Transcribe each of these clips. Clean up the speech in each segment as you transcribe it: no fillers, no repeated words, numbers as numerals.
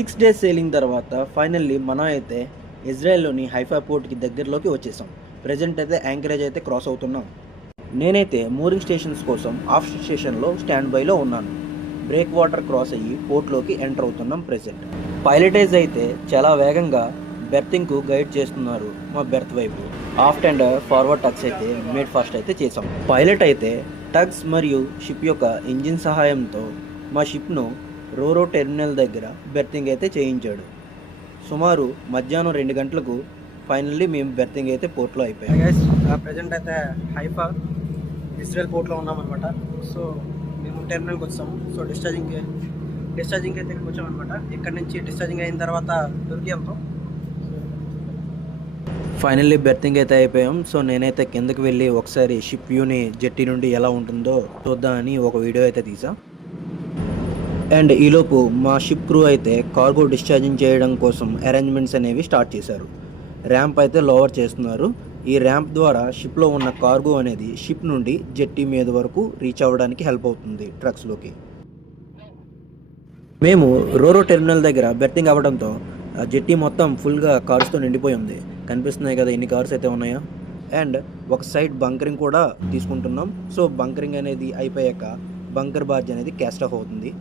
6 days selling తర్వాత finally మనం అయితే ఇజ్రాయెల్లోని హైఫా పోర్ట్కి దగ్గరలోకి వచ్చేసాం. ప్రజెంట్ అయితే యాంకరేజ్ అయితే క్రాస్ అవుతున్నాం. నేనైతే మూరింగ్ స్టేషన్స్ కోసం ఆఫ్ స్టేషన్లో స్టాండ్ బైలో ఉన్నాను. బ్రేక్ వాటర్ క్రాస్ అయ్యి పోర్ట్లోకి ఎంటర్ అవుతున్నాం. ప్రెజెంట్ పైలటేజ్ అయితే చాలా వేగంగా బెర్తింగ్కు గైడ్ చేస్తున్నారు. మా బెర్త్ వైపు ఆఫ్ట్ అండ్ ఫార్వర్డ్ టగ్స్ అయితే మేడ్ ఫాస్ట్ అయితే చేసాం. పైలట్ అయితే టగ్స్ మరియు షిప్ యొక్క ఇంజిన్ సహాయంతో మా షిప్ను రోరో టెర్మినల్ దగ్గర బెర్తింగ్ అయితే చేయించాడు. సుమారు మధ్యాహ్నం 2 గంటలకు ఫైనల్లీ మేము బెర్తింగ్ అయితే పోర్ట్లో అయిపోయాం. గైస్ ప్రజెంట్ అయితే హైఫా ఇజ్రాయెల్ పోర్ట్లో ఉన్నామన్నమాట. సో మేము టెర్మినల్కి వచ్చాము. సో డిశ్చార్జింగ్ అయితే ఇక్కడికి వచ్చామన్నమాట. ఇక్కడ నుంచి డిశ్చార్జింగ్ అయిన తర్వాత దొరికి వెళ్తాం. ఫైనల్లీ బెర్తింగ్ అయితే అయిపోయాం. సో నేనైతే కిందకి వెళ్ళి ఒకసారి షిప్ వ్యూని జెట్టి నుండి ఎలా ఉంటుందో చూద్దామని ఒక వీడియో అయితే తీసా. అండ్ ఈలోపు మా షిప్ క్రూ అయితే కార్గో డిశ్చార్జింగ్ చేయడం కోసం అరేంజ్మెంట్స్ అనేవి స్టార్ట్ చేశారు. ర్యాంప్ అయితే లోవర్ చేస్తున్నారు. ఈ ర్యాంప్ ద్వారా షిప్లో ఉన్న కార్గో అనేది షిప్ నుండి జెట్టి మీద వరకు రీచ్ అవ్వడానికి హెల్ప్ అవుతుంది ట్రక్స్లోకి. మేము రోరో టెర్మినల్ దగ్గర బెర్తింగ్ అవ్వడంతో ఆ జెట్టి మొత్తం ఫుల్గా కార్స్తో నిండిపోయి ఉంది. కనిపిస్తున్నాయి కదా ఎన్ని కార్స్ అయితే ఉన్నాయో. అండ్ ఒక సైడ్ బంకరింగ్ కూడా తీసుకుంటున్నాం. సో బంకరింగ్ అనేది అయిపోయాక బంకర్ బార్జ్ అనేది క్యాస్ట్ ఆఫ్ అవుతుంది.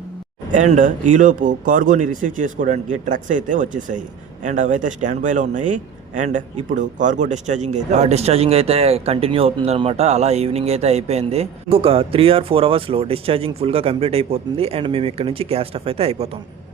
అండ్ ఈలోపు కార్గోని రిసీవ్ చేసుకోవడానికి ట్రక్స్ అయితే వచ్చేసాయి. అండ్ అవైతే స్టాండ్ బైలో ఉన్నాయి. అండ్ ఇప్పుడు కార్గో డిశ్చార్జింగ్ అయితే కంటిన్యూ అవుతుందన్నమాట. అలా ఈవినింగ్ అయితే అయిపోయింది. ఇంకొక 3 or 4 అవర్స్లో డిశ్చార్జింగ్ ఫుల్గా కంప్లీట్ అయిపోతుంది. అండ్ మేము ఇక్కడ నుంచి క్యాస్ట్ ఆఫ్ అయితే అయిపోతాం.